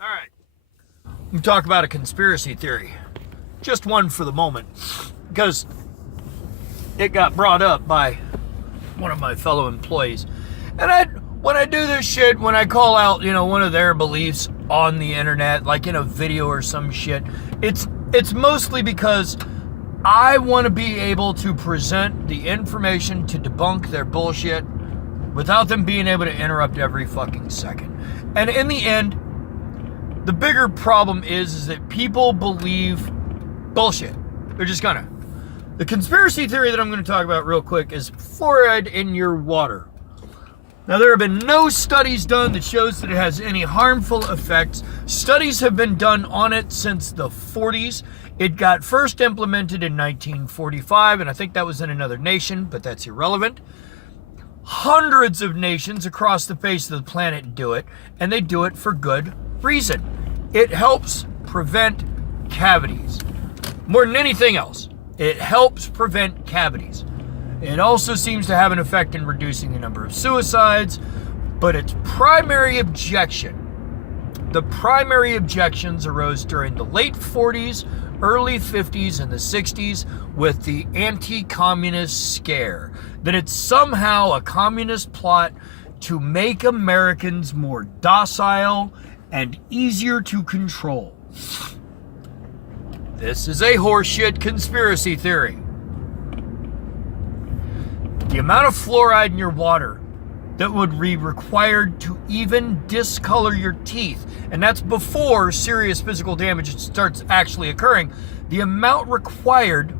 All right. We talk about a conspiracy theory. Just one for the moment. Because it got brought up by one of my fellow employees. And when I do this shit, when I call out, one of their beliefs on the internet, like in a video or some shit, it's mostly because I want to be able to present the information to debunk their bullshit without them being able to interrupt every fucking second. And in the end, the bigger problem is that people believe bullshit. They're just gonna. The conspiracy theory that I'm going to talk about real quick is fluoride in your water. Now, there have been no studies done that shows that it has any harmful effects. Studies have been done on it since the 40s. It got first implemented in 1945, and I think that was in another nation, but that's irrelevant. Hundreds of nations across the face of the planet do it, and they do it for good reason. It helps prevent cavities. More than anything else, it helps prevent cavities. It also seems to have an effect in reducing the number of suicides, but its primary objections arose during the late 40s, early 50s, and the 60s with the anti-communist scare, that it's somehow a communist plot to make Americans more docile and easier to control. This is a horseshit conspiracy theory. The amount of fluoride in your water that would be required to even discolor your teeth, and that's before serious physical damage starts actually occurring, the amount required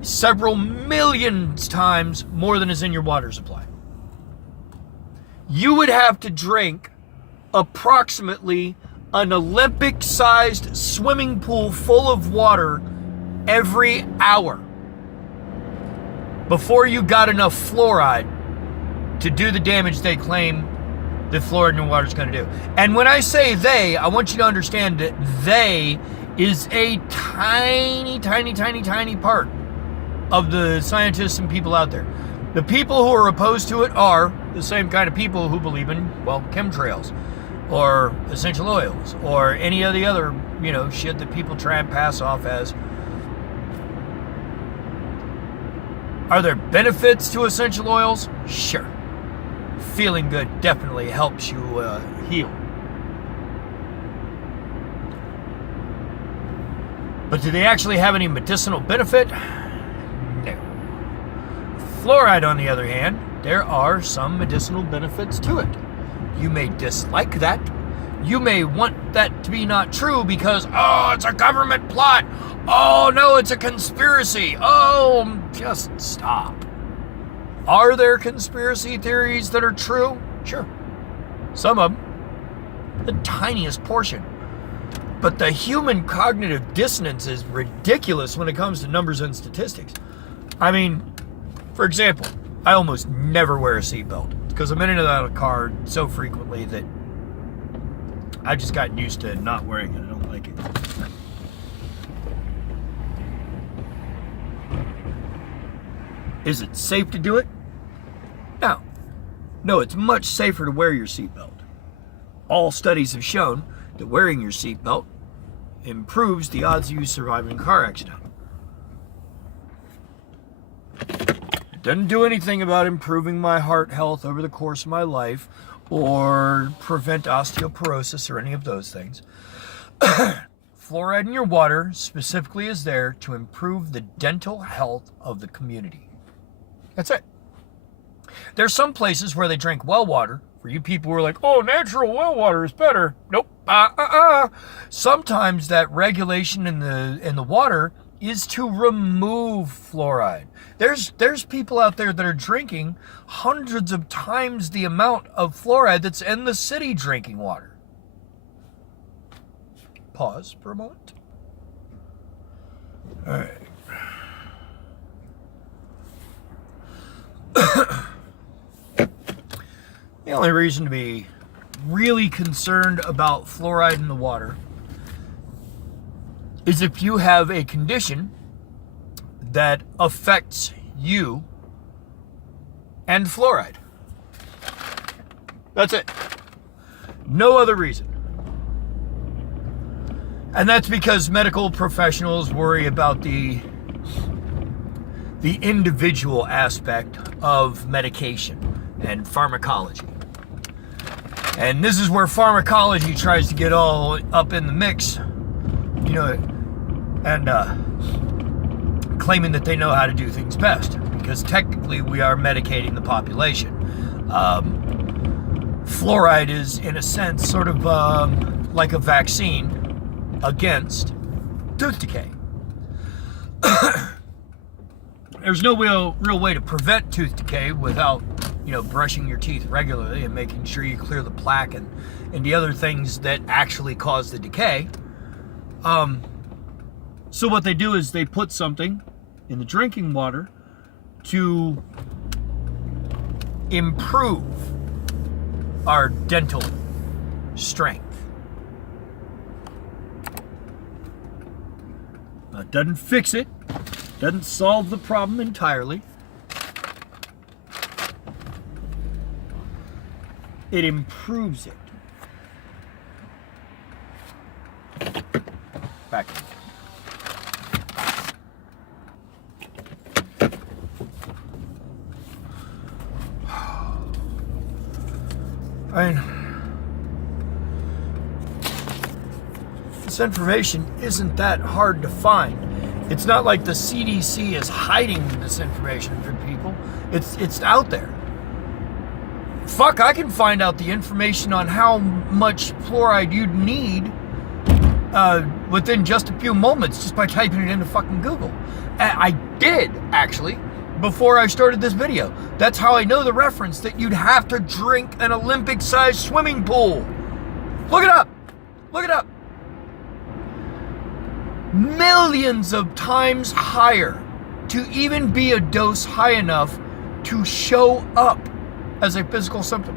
is several million times more than is in your water supply. You would have to drink approximately an Olympic-sized swimming pool full of water every hour before you got enough fluoride to do the damage they claim that fluoride in your water is going to do. And when I say they, I want you to understand that they is a tiny, tiny, tiny, tiny part of the scientists and people out there. The people who are opposed to it are the same kind of people who believe in, chemtrails or essential oils or any of the other, shit that people try and pass off as. Are there benefits to essential oils? Sure. Feeling good definitely helps you heal. But do they actually have any medicinal benefit? No. Fluoride, on the other hand, there are some medicinal benefits to it. You may dislike that. You may want that to be not true because, it's a government plot. Oh, no, it's a conspiracy. Oh, just stop. Are there conspiracy theories that are true? Sure. Some of them. The tiniest portion. But the human cognitive dissonance is ridiculous when it comes to numbers and statistics. I mean, for example, I almost never wear a seatbelt because I'm in and out of the car so frequently that I've just gotten used to not wearing it. I don't like it. Is it safe to do it? No. No, it's much safer to wear your seatbelt. All studies have shown that wearing your seatbelt improves the odds of you surviving a car accident. It doesn't do anything about improving my heart health over the course of my life or prevent osteoporosis or any of those things. Fluoride in your water specifically is there to improve the dental health of the community. That's it. There's some places where they drink well water. For you people who are like, natural well water is better. Nope. Sometimes that regulation in the water is to remove fluoride. There's people out there that are drinking hundreds of times the amount of fluoride that's in the city drinking water. Pause for a moment. All right. The only reason to be really concerned about fluoride in the water is if you have a condition that affects you and fluoride. That's it. No other reason. And that's because medical professionals worry about the individual aspect of medication and pharmacology. And this is where pharmacology tries to get all up in the mix, you know, and claiming that they know how to do things best, because technically we are medicating the population. Fluoride is, in a sense, sort of like a vaccine against tooth decay. There's no real way to prevent tooth decay without, you know, brushing your teeth regularly and making sure you clear the plaque and the other things that actually cause the decay. So what they do is they put something in the drinking water to improve our dental strength. It doesn't fix it, doesn't solve the problem entirely. It improves it. Back. I mean, this information isn't that hard to find. It's not like the CDC is hiding this information from people. It's out there. Fuck, I can find out the information on how much fluoride you'd need within just a few moments just by typing it into fucking Google. I did, actually, before I started this video. That's how I know the reference, that you'd have to drink an Olympic-sized swimming pool. Look it up. Look it up. Millions of times higher to even be a dose high enough to show up as a physical symptom.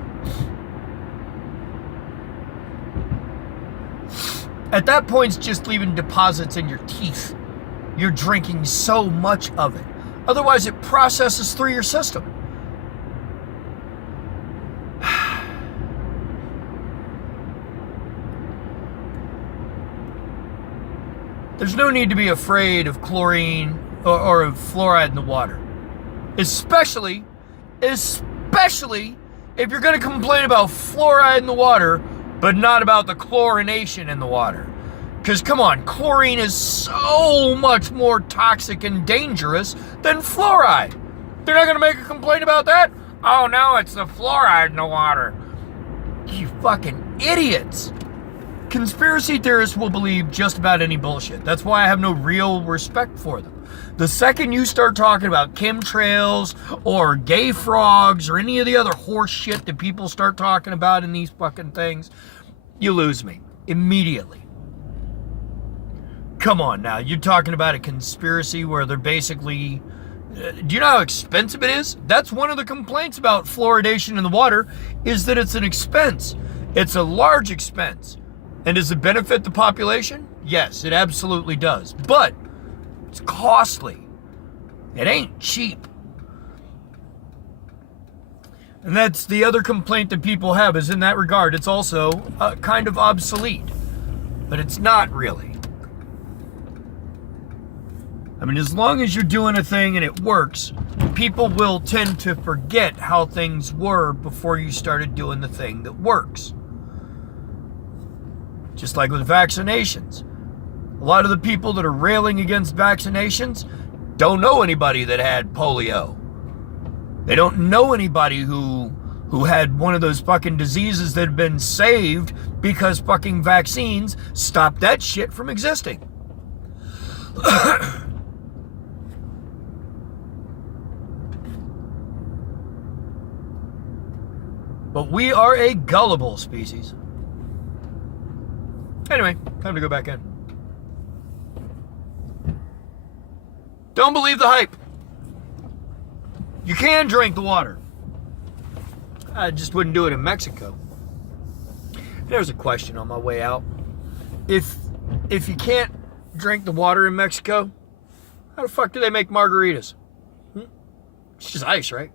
At that point, it's just leaving deposits in your teeth. You're drinking so much of it. Otherwise, it processes through your system. There's no need to be afraid of chlorine or of fluoride in the water. Especially if you're going to complain about fluoride in the water, but not about the chlorination in the water. Because, come on, chlorine is so much more toxic and dangerous than fluoride. They're not going to make a complaint about that? Oh, no, it's the fluoride in the water. You fucking idiots. Conspiracy theorists will believe just about any bullshit. That's why I have no real respect for them. The second you start talking about chemtrails or gay frogs or any of the other horse shit that people start talking about in these fucking things, you lose me immediately. Come on now, you're talking about a conspiracy where they're basically... do you know how expensive it is? That's one of the complaints about fluoridation in the water, is that it's an expense. It's a large expense. And does it benefit the population? Yes, it absolutely does. But it's costly. It ain't cheap. And that's the other complaint that people have, is in that regard, it's also kind of obsolete. But it's not really. I mean, as long as you're doing a thing and it works, people will tend to forget how things were before you started doing the thing that works. Just like with vaccinations. A lot of the people that are railing against vaccinations don't know anybody that had polio. They don't know anybody who had one of those fucking diseases that had been saved because fucking vaccines stopped that shit from existing. But we are a gullible species. Anyway, time to go back in. Don't believe the hype. You can drink the water. I just wouldn't do it in Mexico. There's a question on my way out. If you can't drink the water in Mexico, how the fuck do they make margaritas? It's just ice, right?